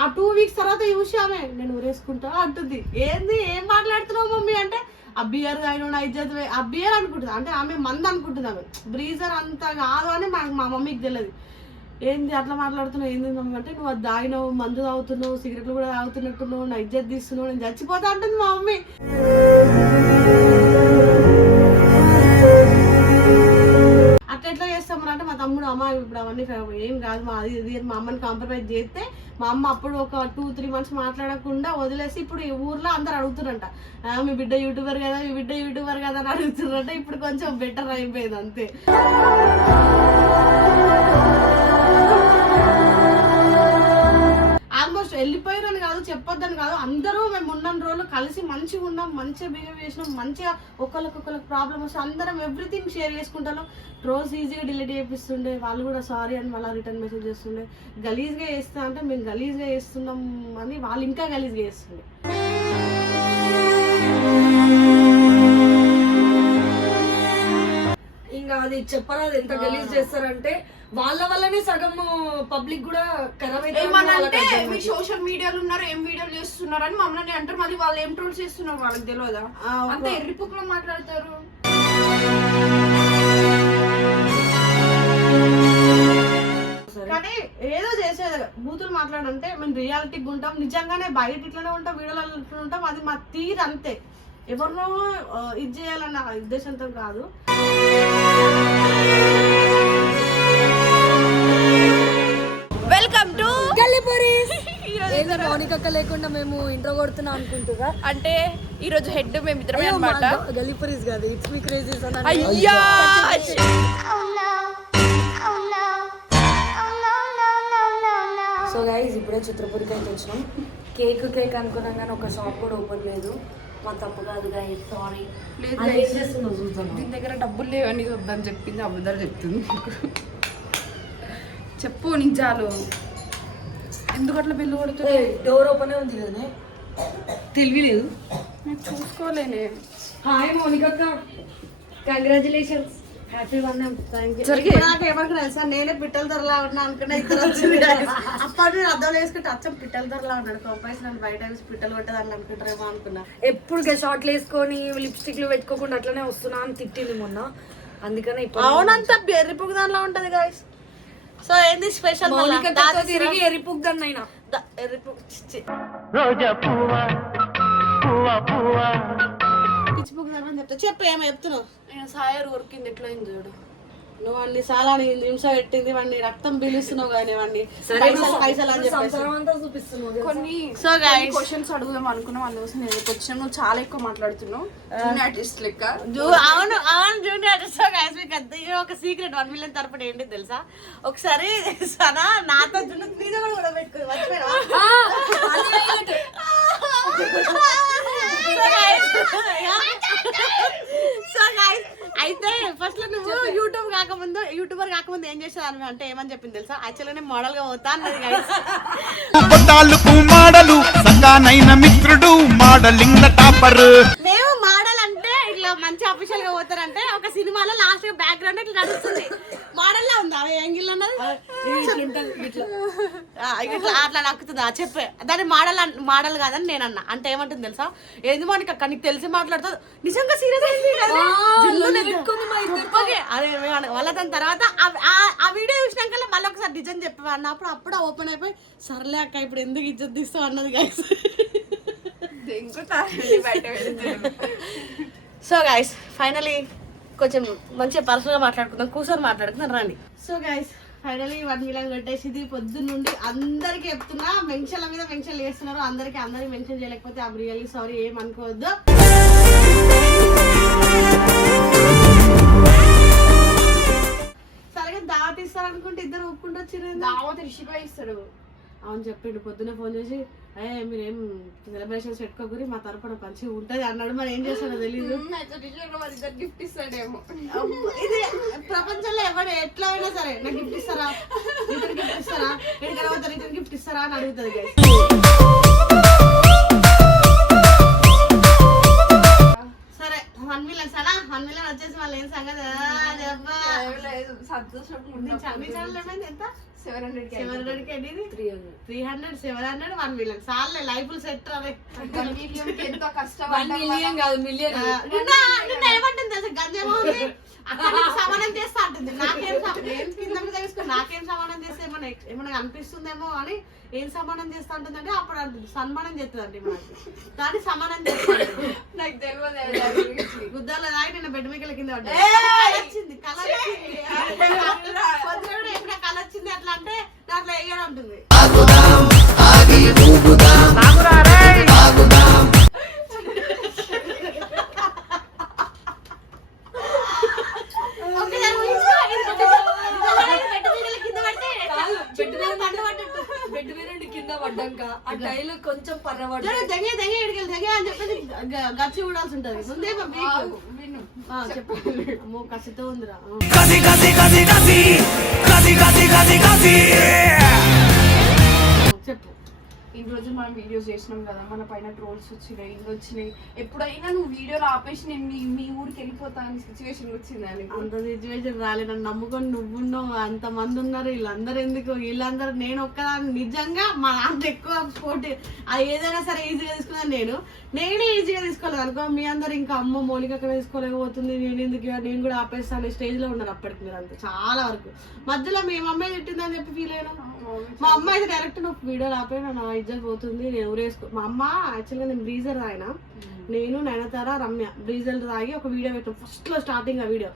ఆ two weeks తర్వాత చూసి ఆమె నేను ఊరేసుకుంటా అంటుంది. ఏంది? ఏం మాట్లాడుతున్నావు మమ్మీ? అంటే ఆ బియర్ ఆయన నా ఆ బియర్ అనుకుంటుంది. అంటే ఆమె మంద అనుకుంటుంది ఆమె. బ్రీజర్ అంత కాదు అని మాకు మా మమ్మీకి తెలియదు ఏంది అట్లా మాట్లాడుతున్నావు? ఏంది మమ్మీ? అంటే నువ్వు అది తాగినావు మందు తాగుతున్నావు సిగరెట్లు కూడా తాగుతున్నట్టున్నావు నా ఇజ్జత్ తీస్తున్నావు నేను చచ్చిపోతా అంటుంది మా మమ్మీ. అంటే మా తమ్ముడు అమ్మ ఇప్పుడు అవన్నీ ఏం కాదు మా అది ఇది మా అమ్మని కాంప్రమైజ్ చేస్తే మా అమ్మ అప్పుడు ఒక టూ త్రీ మంత్స్ మాట్లాడకుండా వదిలేసి ఇప్పుడు ఈ ఊర్లో అందరు అడుగుతున్నారంట మీ బిడ్డ యూట్యూబర్ కదా మీ బిడ్డ యూట్యూబర్ కదా అని అడుగుతున్నారంట ఇప్పుడు కొంచెం బెటర్ అయిపోయింది అంతే. వెళ్ళిపోయారని కాదు చెప్పొద్దని కాదు. అందరూ మేము ఉన్న రోజులు కలిసి మంచిగా ఉన్నాం మంచిగా బిహేవ్ చేసినాం మంచిగా ఒకరికొకరికి ప్రాబ్లం వస్తే అందరం ఎవ్రీథింగ్ షేర్ చేసుకుంటాను. రోజు ఈజీగా డిలీట్ చేపిస్తుండే వాళ్ళు కూడా సారీ అని మళ్ళీ రిటర్న్ మెసేజ్ చేస్తుండే. గలీజ్గా చేస్తా అంటే మేము గలీజ్గా చేస్తున్నాం అని వాళ్ళు ఇంకా గలీజ్గా చేస్తుండే. ఇంకా అది చెప్పరాదు ఎంత గలీజ్ చేస్తారంటే వాళ్ళ వల్లనే సగం పబ్లిక్ కూడా ఖరాబ్ ఏమనంటే మీరు సోషల్ మీడియాలో ఉన్నారు ఏం వీడియోలు చేస్తున్నారు అని మమ్మల్ని అంటారు. మళ్ళీ వాళ్ళు ఏం ట్రోల్ చేస్తున్నారు వాళ్ళకి తెలియదా? అంత ఎర్రిపుక్కులో మాట్లాడతారు. కానీ ఏదో చేసేది. బూతులు మాట్లాడంటే మేము రియాలిటీగా ఉంటాం. నిజంగానే బయట ఇట్లనే ఉంటాం వీడియోలలో ఇట్లా ఉంటాం. అది మా తీరు అంతే. ఎవరినో ఇది చేయాలన్న ఉద్దేశంతో కాదు. ఏదో మౌనికక్క లేకుండా మేము ఇంట్రో కొడుతున్నాం అనుకుంటుగా అంటే ఈ రోజు హెడ్ మేము ఇద్దరమే అనమాట గలీపరీస్ కాదు. ఇట్స్ మీ క్రేజీస్ అయ్యా! సో గైజ్ ఇప్పుడే చిత్రపురికి అయితే వచ్చినాం. కేక్ కేక్ అనుకున్నాం కానీ ఒక షాప్ కూడా ఓపెన్ లేదు. మా తప్పు కాదు గైజ్ సారీ దీని దగ్గర డబ్బులు లేవని వద్దని చెప్పింది అబద్ధాలు చెప్తుంది. చెప్పు నిజాలు. ఎందుకు అట్లా బిల్లు కొడుతుంది డోర్ ఓపెన్ ఉంది కదనే? తెలివి లేదు. నేను చూసుకోలేనే. హాయ్ మౌనికక్క కంగ్రాచులేషన్స్ హ్యాపీ వన్ నాకు ఎవరికి తెలుసా? నేనే పిట్టల ధరలా ఉన్నా అనుకున్నా వచ్చింది అప్పటి నేను అర్థం వేసుకుంటే అచ్చం పిట్టల ధరలా ఉన్నాడు కొంపైసి నన్ను బయట వేసి పిట్టలు కొట్టేదాన్ని అనుకుంటారేమో అనుకున్నా. ఎప్పుడు షార్ట్లు వేసుకొని లిప్స్టిక్లు పెట్టుకోకుండా అట్లనే వస్తున్నా అని తిట్టింది మొన్న. అందుకనే ఇప్పుడు అవునంత బెర్రిపుకు దానిలో ఉంటది గాయస్ సో ఏంది స్పెషల్ తిరిగి ఎరిపుగ్దన్నైనా చెప్తా చెప్పు ఏమో చెప్తున్నావు. నేను సాయర్ ఉరికింది ఎట్లా అయింది చూడు. నువ్వు అన్ని సాలాని హింస పెట్టింది వాడిని రక్తం పీలుస్తున్నావు కానీ వాడిని పైసలు పైసలు అని చెప్పేసి. కొన్ని సో గాయస్ క్వశ్చన్స్ అడుగుదాం అనుకున్నాం అందుకోసం నేను వచ్చినా. నువ్వు చాలా ఎక్కువ మాట్లాడుతున్నావు. జూనియర్ ఆర్టిస్ట్ లెక్క. అవును అవును జూనియర్ సో గైస్ మీకు అంత ఒక సీక్రెట్ వన్ మిలియన్ తరపున ఏంటి తెలుసా? ఒకసారి సనా నాతో జున్ను నీతో కూడా కూడా పెట్టుకుంది? So guys, అయితే ఫస్ట్లో నువ్వు యూట్యూబ్ కాకముందు యూట్యూబర్ కాకముందు ఏం చేసేదాన్ని అంటే ఏమని చెప్పింది తెలుసా? యాక్చువల్గా నేను మోడల్గా పోతా అన్నది గైస్ మాడలు సగానైన మిత్రుడు మోడలింగ్ టాపర్. మేము మోడల్ మంచి అఫీషియల్గా పోతారంటే ఒక సినిమాలో లాస్ట్గా బ్యాక్గ్రౌండ్ ఇట్లా నడుస్తుంది. మోడల్ లా ఉంది? అవి యాంగిల్ అన్నది ఆ, ఇట్లా అట్లా నక్కుతుందా? చెప్పే. దాని మోడల్ మోడల్ కాదని నేను అన్నా. అంటే ఏమంటుంది తెలుసా? ఏంది మనకి అక్క నీకు తెలిసి మాట్లాడుతుంది. నిజంగా సీరియస్ అయింది కదా? అదే మళ్ళీ దాని తర్వాత ఆ- వీడియో చూసినాక మళ్ళీ ఒకసారి నిజం చెప్పి అన్నప్పుడు అప్పుడు ఓపెన్ అయిపోయి సర్లే అక్క ఇప్పుడు ఎందుకు ఇజ్జత్ తీస్తావు? అన్నది గైస్ బయట పెడుతుంది. సో గైస్ ఫైనలీ కొంచెం మంచిగా పర్సనల్గా మాట్లాడుకుందాం కూర్చొని మాట్లాడుకుందాం రండి. So guys finally one million కట్టేసింది. పొద్దున్న నుండి అందరికి చెప్తున్నా మెన్షన్ల మీద మెన్షన్ చేస్తున్నారు. అందరికి అందరికి మెన్షన్ చేయలేకపోతే ఐమ్ రియల్లీ సారీ ఏం అనుకోవద్దు. సరిగా దావత్ ఇస్తారనుకుంటే ఇద్దరు ఒప్పుకుంటూ వచ్చింది దావత్ రిషిపై ఇస్తాడు. అవును చెప్పిండు పొద్దున్న ఫోన్ చేసి ఏ మీరేం సెలబ్రేషన్స్ పెట్టుకోకూరి మా తరపున మంచిగా ఉంటుంది అన్నాడు. మరి ఏం చేస్తాడో తెలియదు గిఫ్ట్ ఇస్తాడేమో. ఇది ప్రపంచంలో ఎవడు ఎట్లా అయినా సరే నాకు గిఫ్ట్ ఇస్తారా? రిటర్న్ గిఫ్ట్ ఇస్తారా? ఎక్కడికైనా పోతే రిటర్న్ గిఫ్ట్ ఇస్తారా? అని అడుగుతుంది. సరే వన్ మిలియన్ వన్ మిలియన్ వచ్చేసి వాళ్ళు ఏం సంగతి? ఏమైంది ఎంత? సెవెన్ హండ్రెడ్ సెవెన్ హండ్రెడ్కి ఎన్ని three hundred three hundred seven hundred one million సార్లే లైఫ్ సెట్ ఎంతో వన్ మిలియన్ కాదు. మిలియన్ నిన్న ఏమంటుంది గంజేమో సమానం చేస్తా అంటుంది. నాకేం సమ- నేను కింద మీద తెలుసుకో నాకేం సమానం చేస్తే ఏమన్నా ఎక్- ఏమన్నా అనిపిస్తుందేమో అని ఏం సమానం చేస్తా అంటుందంటే అప్పుడు అంటుంది. సన్మానం చేస్తుందండి మనకి. కానీ సమానం చేస్తా అంటుంది. నాకు తెలియదు దాని గురించి. గుద్దాల దాగి నిన్న బెడ్ మీకల కింద పడ్డా ఏయ్! కల వచ్చింది కల వచ్చింది. పొద్దున కూడా ఎప్పుడు కల వచ్చింది అట్లా అంటే దాంట్లో వేయడం ఉంటుంది పడ్డాక ఆ కొంచెం పర్రవాడు దగే దగే ఇడికి దగే అని చెప్పేసి గచ్చి కసితో ఉందిరా. రోజు మనం వీడియోస్ చేసినాం కదా మన పైన ట్రోల్స్ వచ్చినాయి ఇవి వచ్చినాయి. ఎప్పుడైనా నువ్వు వీడియోలో ఆపేసి నేను మీ మీ ఊరికి వెళ్ళిపోతా అని సిచ్యువేషన్ వచ్చిందా నీకు? అంత సిచ్యువేషన్ రాలే నన్ను నమ్ముకొని నువ్వున్నావు అంత మంది ఉన్నారు వీళ్ళందరూ ఎందుకు? వీళ్ళందరూ నేను ఒక్కదాన్ని. నిజంగా మా నాన్న ఎక్కువ అది ఏదైనా సరే ఈజీగా తీసుకున్నాను నేను. నేనే ఈజీగా తీసుకోలేదు అనుకో మీ అందరు ఇంకా అమ్మ మౌలిక అక్కడ తీసుకోలేకపోతుంది నేను ఎందుకు నేను కూడా ఆపేస్తాను స్టేజ్లో ఉన్నారు అప్పటికి మీరు అంతా చాలా వరకు. మధ్యలో మీ అమ్మాయి తిట్టిందని చెప్పి ఫీల్ అయ్యాను మా అమ్మ అయితే డైరెక్ట్ నువ్వు వీడియోలు ఆపే నా ఇజ్జత్ పోతుంది నేను ఊరేసుకో మా అమ్మ యాక్చువల్గా నేను బ్రీజర్ ఆయన నేను నయనతార రమ్య బ్రీజర్ తాగి ఒక వీడియో పెట్టాం. ఫస్ట్లో స్టార్టింగ్ ఆ వీడియో.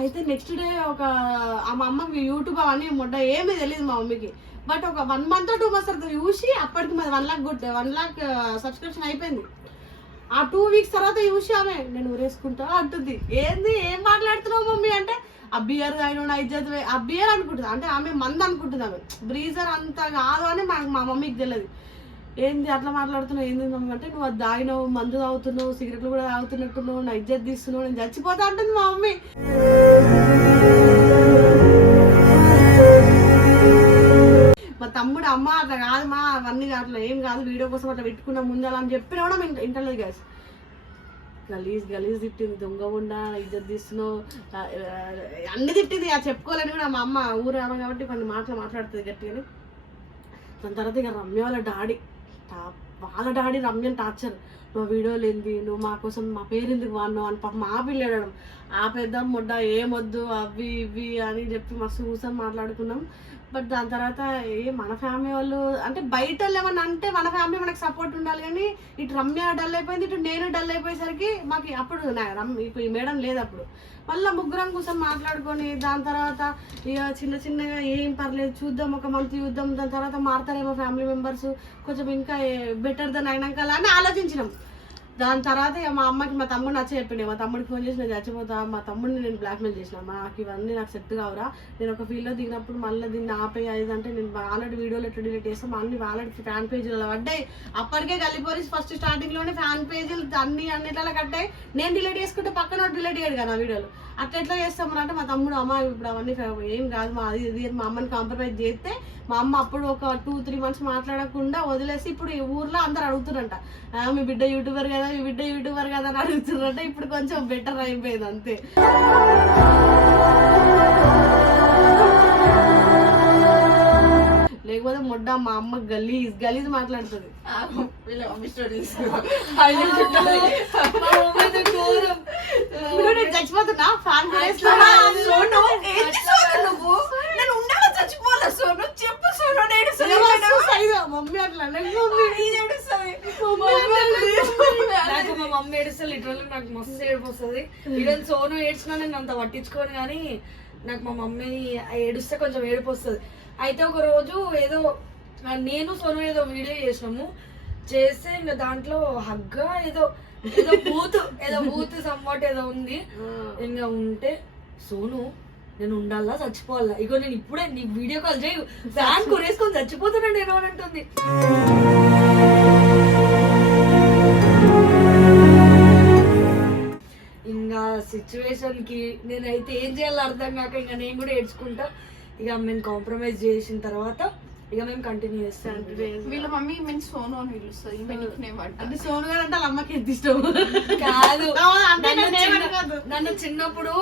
అయితే నెక్స్ట్ డే ఒక ఆ మా అమ్మకి యూట్యూబ్ అవన్నీ ముడ్డ ఏమీ తెలియదు మా మమ్మీకి. బట్ ఒక వన్ మంత్ టూ మంత్స్ తర్వాత చూసి అప్పటికి మాది one lakh good one lakh subscription అయిపోయింది. ఆ టూ వీక్స్ తర్వాత చూసి ఆమె నేను ఊరేసుకుంటా అంటుంది. ఏంది? ఏం మాట్లాడుతున్నావు మమ్మీ అంటే ఆ బియర్ ఆయన ఇజ్జత్ ఆ బియర్ అనుకుంటుంది. అంటే ఆమె మంద అనుకుంటుంది ఆమె. బ్రీజర్ అంత కాదు అని మాకు మా మమ్మీకి తెలియదు ఏంది అట్లా మాట్లాడుతున్నావు? ఏంది మమ్మీ అంటే నువ్వు అది తాగినావు మందు తాగుతున్నావు సిగరెట్లు కూడా తాగుతున్నట్టున్నావు నా ఇజ్జత్ తీస్తున్నావు నేను చచ్చిపోతా అంటుంది మా మమ్మీ. మా తమ్ముడు అమ్మ అట్లా కాదు మా అవన్నీ అట్లా ఏం కాదు వీడియో కోసం అట్లా పెట్టుకున్నా ముందర అని చెప్పినా కూడా మేము ఇంటర్లేదు గ్యాస్ గలీజ్ గలీజ్ తిట్టింది దొంగ ఉండా ఇజ్జత్ తీస్తున్నావు అన్ని తిట్టింది ఆ చెప్పుకోలేని కూడా మా అమ్మ ఊరు ఆమె కాబట్టి కొన్ని మాటలు మాట్లాడుతుంది గట్టిగా దాని తర్వాత ఇక రమ్య వాళ్ళ డాడీ. వాళ్ళ డాడీ రమ్యని టార్చర్. నువ్వు వీడియోలు ఏంది? నువ్వు మా కోసం మా పేరు ఎందుకు వాడినావు? అని పాప మా పిల్లడడం ఆ పెద్ద మొడ్డ ఏమొద్దు? అవి ఇవి అని చెప్పి మస్తు కూర్చొని మాట్లాడుకున్నాం. బట్ దాని తర్వాత ఏ మన ఫ్యామిలీ వాళ్ళు అంటే బయట వాళ్ళు ఏమన్నా అంటే మన ఫ్యామిలీ మనకు సపోర్ట్ ఉండాలి కానీ ఇటు రమ్య డల్ అయిపోయింది ఇటు నేను డల్ అయిపోయేసరికి మాకు అప్పుడు నా రమ్ ఇప్పుడు ఈ మేడం లేదు అప్పుడు. మళ్ళీ ముగ్గురం కూర్చొని మాట్లాడుకొని దాని తర్వాత ఇక చిన్న చిన్నగా ఏం పర్లేదు చూద్దాం ఒక మంత్ చూద్దాం దాని తర్వాత మారుతారేమో ఫ్యామిలీ మెంబర్స్ కొంచెం ఇంకా బెటర్ దెన్ అయినాక అలా అని ఆలోచించినాం. దాని తర్వాత ఇక మా అమ్మకి మా తమ్ముడు నచ్చ చెప్పిన మా తమ్ముడికి ఫోన్ చేసి నేను చచ్చిపోతా మా తమ్ముడిని నేను బ్లాక్మెయిల్ చేసిన. నాకు ఇవన్నీ నాకు సెట్ కావురా. నేను ఒక ఫీల్డ్లో దిగినప్పుడు మళ్ళీ దీన్ని ఆపే అంటే నేను ఆల్రెడీ వీడియోలు ఎట్లా డిలీట్ చేస్తాం అన్ని ఆల్రెడీ ఫ్యాన్ పేజీలలో పడ్డాయి. అప్పటికే గల్లిపోరీస్ ఫస్ట్ స్టార్టింగ్లోనే ఫ్యాన్ పేజీలు అన్ని అన్నిట్లా కట్టాయి. నేను డిలీట్ చేసుకుంటే పక్కన డిలీట్ చేయడు కదా వీడియోలు అట్లా ఎట్లా చేస్తామని అంటే మా తమ్ముడు అమ్మ ఇప్పుడు అవన్నీ ఏం కాదు మా అది ఇది మా అమ్మని కాంప్రమైజ్ చేస్తే మా అమ్మ అప్పుడు ఒక టూ త్రీ మంత్స్ మాట్లాడకుండా వదిలేసి ఇప్పుడు ఈ ఊర్లో అందరు అడుగుతున్నారంట. మీ బిడ్డ యూట్యూబర్ కదా మీ బిడ్డ యూట్యూబర్ కదా అని అడుగుతున్నారంట ఇప్పుడు కొంచెం బెటర్ అయిపోయింది అంతే. లేకపోతే మొడ్డ మా అమ్మ గలీజ్ గలీజ్ మాట్లాడుతుంది. చచ్చిపోతున్నా? ఫ్యాన్ నువ్వు? చచ్చిపోలే సోను చెప్పు సోను నేను మమ్మీ అట్లా నాకు మా మమ్మీ ఏడిస్తే లిటరల్ నాకు మస్తు ఏడుపు వస్తుంది. ఈవెన్ సోను ఏడ్చినా నేను అంత పట్టించుకోను కానీ నాకు మా మమ్మీ ఏడిస్తే కొంచెం ఏడుపు వస్తుంది. అయితే ఒక రోజు ఏదో నేను సోను ఏదో వీడియో చేసినాము. చేస్తే ఇంకా దాంట్లో హగ్గా ఏదో ఏదో బూత్ ఏదో బూత్ సంవాట్ ఏదో ఉంది. ఇంకా ఉంటే సోను నేను ఉండాలా? చచ్చిపోవాలా? ఇగో నేను ఇప్పుడే నీకు వీడియో కాల్ చేయి. ఫ్యాన్ కొనేసుకొని చచ్చిపోతున్నా నేను అని అంటుంది. ఇంకా సిచ్యువేషన్కి నేనైతే ఏం చేయాలో అర్థం కాక ఇంకా నేను కూడా ఏడ్చుకుంటా. ఇక మేము కాంప్రమైజ్ చేసిన తర్వాత ఇక మేము కంటిన్యూ చేస్తాం. వీళ్ళ మమ్మీ మీన్స్ సోను అని పిలుస్తుంది. ఈమె nickname అంట. అంటే సోను గారు అంటే వాళ్ళ అమ్మకి ఎంత ఇష్టం? కాదు. నన్ను చిన్నప్పుడు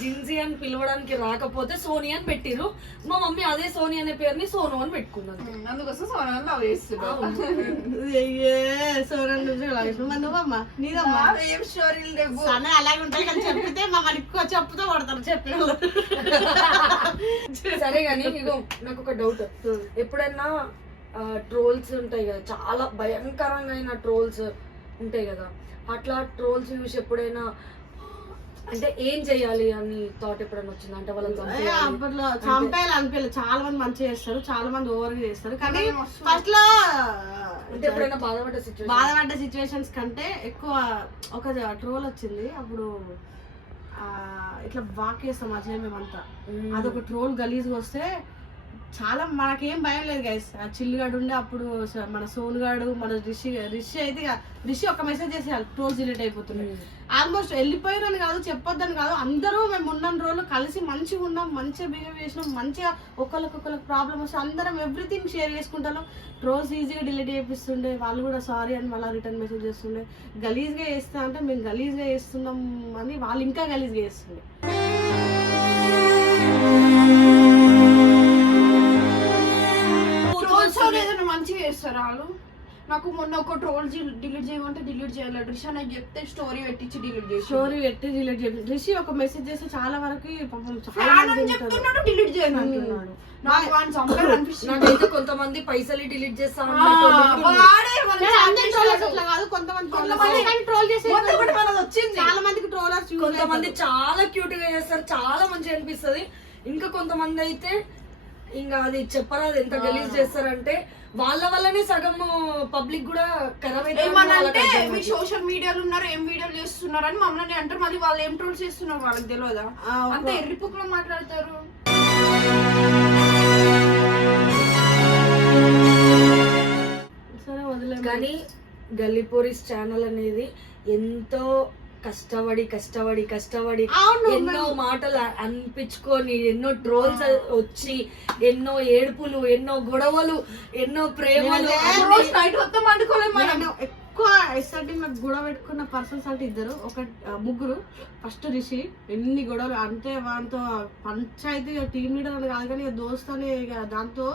జిన్జీ అని పిలవడానికి రాకపోతే సోని అని పెట్టిరు మా మమ్మీ అదే సోని అనే పేరుని సోను అని పెట్టుకున్నాను అందుకోసం సోను లవ్ చేస్తున్నావు అయ్యే సోను నువ్వమ్మా నీదమ్మా? ఏం స్టోరీలు లేవు. సన్న అలాగే ఉంటాయి కానీ చెప్పితే మమ్మల్ని ఎక్కువ చెప్పుతో కొడతారు చెప్పిన. సరే కానీ నాకు ఒక డౌట్ ఎప్పుడైనా ట్రోల్స్ ఉంటాయి కదా చాలా భయంకరంగా ట్రోల్స్ ఉంటాయి కదా. అట్లా ట్రోల్స్ చూసి ఎప్పుడైనా అంటే ఏం చేయాలి అని థాట్ ఎప్పుడైనా వచ్చింది? అంటే వాళ్ళని. అప్పట్లో చంపేయాలి అనిపించలేదు చాలా మంది మంచిగా చేస్తారు చాలా మంది ఓవర్ చేస్తారు. కానీ ఫస్ట్లో అంటే ఎప్పుడైనా బాధపడ్డ సిచ్యువేషన్ బాధపడ్డ సిచ్యువేషన్స్ కంటే ఎక్కువ ఒక ట్రోల్ వచ్చింది. అప్పుడు ఇట్లా వాక్ చేస్తాం అజయ్ మేమంతా అదొక ట్రోల్ గలీజ్గా వస్తే చాలా మనకేం భయం లేదు గైస్ ఆ చిల్లుగాడు ఉండే అప్పుడు మన సోనుగాడు మన రిషి రిషి అయితే రిషి ఒక మెసేజ్ చేసేయాలి. ట్రోల్స్ డిలీట్ అయిపోతున్నాయి. ఆల్మోస్ట్ వెళ్ళిపోయారని కాదు చెప్పొద్దని కాదు అందరూ మేము ఉన్న రోజులు కలిసి మంచిగా ఉన్నాం మంచిగా బిహేవ్ చేసినాం మంచిగా ఒకరికొకరికి ప్రాబ్లమ్ వస్తే అందరం ఎవ్రీథింగ్ షేర్ చేసుకుంటాను. ట్రోల్స్ ఈజీగా డిలీట్ చేపిస్తుండే వాళ్ళు కూడా సారీ అని మళ్ళీ రిటర్న్ మెసేజ్ చేస్తుండే. గలీజ్గా చేస్తా అంటే మేము గలీజ్గా చేస్తున్నాం అని వాళ్ళు ఇంకా గలీజ్గా చేస్తుండే. ఏదైనా మంచిగా చేస్తారు వాళ్ళు నాకు మొన్న ఒక ట్రోల్ డిలీట్ చేయమంటే డిలీట్ చేయాలి. రిషా నాకు చెప్తే స్టోరీ పెట్టించి డిలీట్ చేసి. స్టోరీ పెట్టి డిలీట్ చేసి. రిషి ఒక మెసేజ్ చేస్తే చాలా వరకు. చెప్తున్నాడు డిలీట్ చేయను అంటున్నాడు. నాకైతే కొంతమంది పైసలు డిలీట్ చేస్తాం ఆ, వాడే మన కానీ అందరి chat trollers చేస్తాడు. అట్లా కాదు కొంతమంది trollers కొంతమంది- కానీ troll చేసే మొత్తం ఒకటి మనది వచ్చింది. చాలా మందికి ట్రోలర్స్ కొంతమంది చాలా క్యూట్గా చేస్తారు చాలా మంచిగా అనిపిస్తది. ఇంకా కొంతమంది అయితే ఇంకా అది చెప్పరాదు ఎంత గలీజ్ చేస్తారంటే వాళ్ళ వల్లనే సగం పబ్లిక్ కూడా ఖరాబ్ ఏమనంటే అయితే మీరు సోషల్ మీడియాలో ఉన్నారు ఏం వీడియోలు చేస్తున్నారు అని మమ్మల్ని అంటారు. మళ్ళీ వాళ్ళు ఏం ట్రోల్ చేస్తున్నారు వాళ్ళకి తెలియదా? అంత ఎర్రిపుక్కులో మాట్లాడతారు. కానీ గల్లీపోరీస్ ఛానల్ అనేది ఎంతో కష్టపడి కష్టపడి కష్టపడి ఎన్నో మాటలు అనిపించుకొని ఎన్నో ట్రోల్స్ వచ్చి ఎన్నో ఏడుపులు ఎన్నో గొడవలు ఎన్నో ప్రేమలు ఎక్కువ ఎస్ఆర్టీ నాకు గొడవ పెట్టుకున్న పర్సన్స్ అంటే ఇద్దరు ఒక ముగ్గురు. ఫస్ట్ రిషి ఎన్ని గొడవలు అంటే వాటితో పంచాయతీ టీం లీడర్ అని కాదు కానీ దోస్త్ అని ఇక దాంతో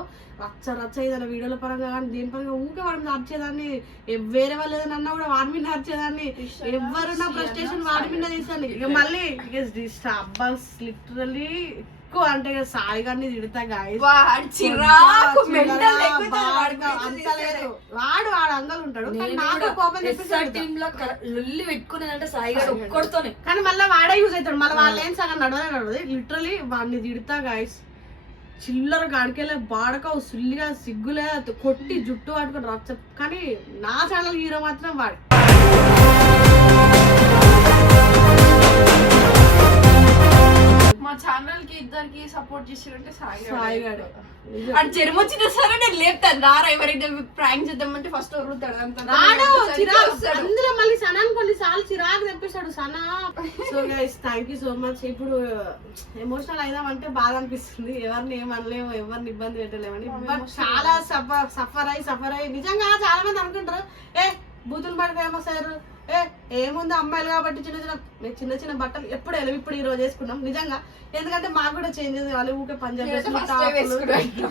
రచ్చ రచ్చ ఏదైనా వీడియోల పరంగా కానీ దీని పరంగా ఊకే వాడి మీద అరిచేదాన్ని ఎ- వేరే వాళ్ళు ఏదైనా అన్నా కూడా వాడి మీద అరిచేదాన్ని ఎవరున్నా ఫ్రస్ట్రేషన్ వాడి మీద చేశాను. ఇక మళ్ళీ ఇక అబ్బాస్ లిటరలీ ఎక్కువ అంటే సాయి గారిని తిడతా గాయస్ వాడు చిరాకు. వాడు వాడు అంగలు ఉంటాడు నాకు కోపం లొల్లి పెట్టుకునేదంటే సాయి గారు ఒక్కడితోనే. కానీ మళ్ళీ వాడే యూజ్ అవుతాడు. మళ్ళీ వాళ్ళు ఏం సగం నడవనే నడవదు. లిటరలీ వాడిని తిడతా గాయస్ చిల్లర గాడికెళ్ళే బాడక సుల్లిగా సిగ్గులే కొట్టి జుట్టు పట్టుకొని రచ్చ కానీ నా ఛానల్ హీరో మాత్రం వాడు. మా ఛానల్కి ఇద్దరికి సపోర్ట్ చేసారంటే సాయి సాయి గాడు అది జ్వరం వచ్చినా సరే నేను లేపుతాను. రారా ఎవరైతే ప్రాంక్ చేద్దామంటే ఫస్ట్ వస్తాడు. అందులో మళ్ళీ సనాన్ కొన్నిసార్లు చిరాకు తెప్పిస్తాడు Sana. So guys thank you so much ఇప్పుడు ఎమోషనల్ అయిదామంటే బాధ అనిపిస్తుంది. ఎవరిని ఏమనలేము ఎవరిని ఇబ్బంది పెట్టలేమని చాలా సఫర్ సఫర్ అయ్యి సఫర్ అయ్యి నిజంగా చాలా మంది అనుకుంటారు ఏ బూతులు పడి ఫేమస్ అయ్యారు ఏ ఏముంది అమ్మాయిలు కాబట్టి చిన్న చిన్న మేము చిన్న చిన్న బట్టలు ఎప్పుడు వెళ్ళి ఇప్పుడు ఈ రోజు వేసుకున్నాం నిజంగా. ఎందుకంటే మాకు కూడా చేంజెస్ కావాలి ఊకే పంజాబీ.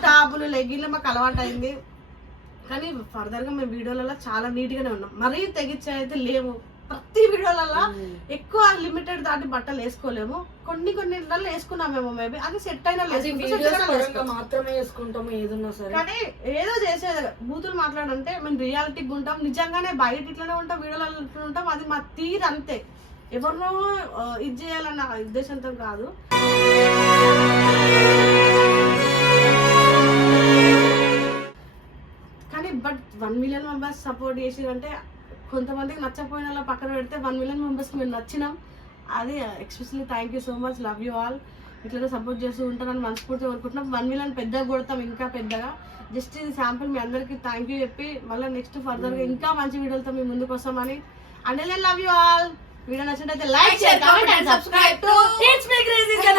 టాపులు లెగ్గిన్లు మాకు అలవాటు అయింది. కానీ ఫర్దర్గా మేము వీడియోలలో చాలా నీట్ గానే ఉన్నాం. మరీ తెగించే అయితే లేవు. ప్రతి వీడియోలలో ఎక్కువ లిమిటెడ్ దాటి బట్టలు వేసుకోలేము. కొన్ని కొన్ని వేసుకున్నామేమో మేబీ. అది సెట్ అయినా. మాత్రమే వేసుకుంటాము ఏదున్నా సరే. కానీ ఏదో చేసేది బూతులు మాట్లాడంటే మేము రియాలిటీగా ఉంటాం. నిజంగానే బయట ఇట్లనే ఉంటాం వీడియోలలో ఇట్లా ఉంటాం. అది మా తీరు అంతే. ఎవరినో ఇది చేయాలన్న ఉద్దేశంతో కాదు. కానీ but one million members support చేసి అంటే కొంతమందికి నచ్చపోయిన వాళ్ళ పక్కన పెడితే వన్ మిలియన్ మెంబర్స్కి మేము నచ్చినాం. అది especially thank you so much love you all. ఇట్లనే సపోర్ట్ చేస్తూ ఉంటారని మనస్ఫూర్తిగా కోరుకుంటున్నాం. వన్ మిలియన్ పెద్దగా కొడతాం ఇంకా పెద్దగా. జస్ట్ ఇది శాంపుల్ మీ అందరికీ థ్యాంక్ యూ చెప్పి మళ్ళీ నెక్స్ట్ ఫర్దర్గా ఇంకా మంచి వీడియోలతో మీ ముందుకు వస్తామని. And love you all. Video నచ్చినట్లయితే లైక్ crazy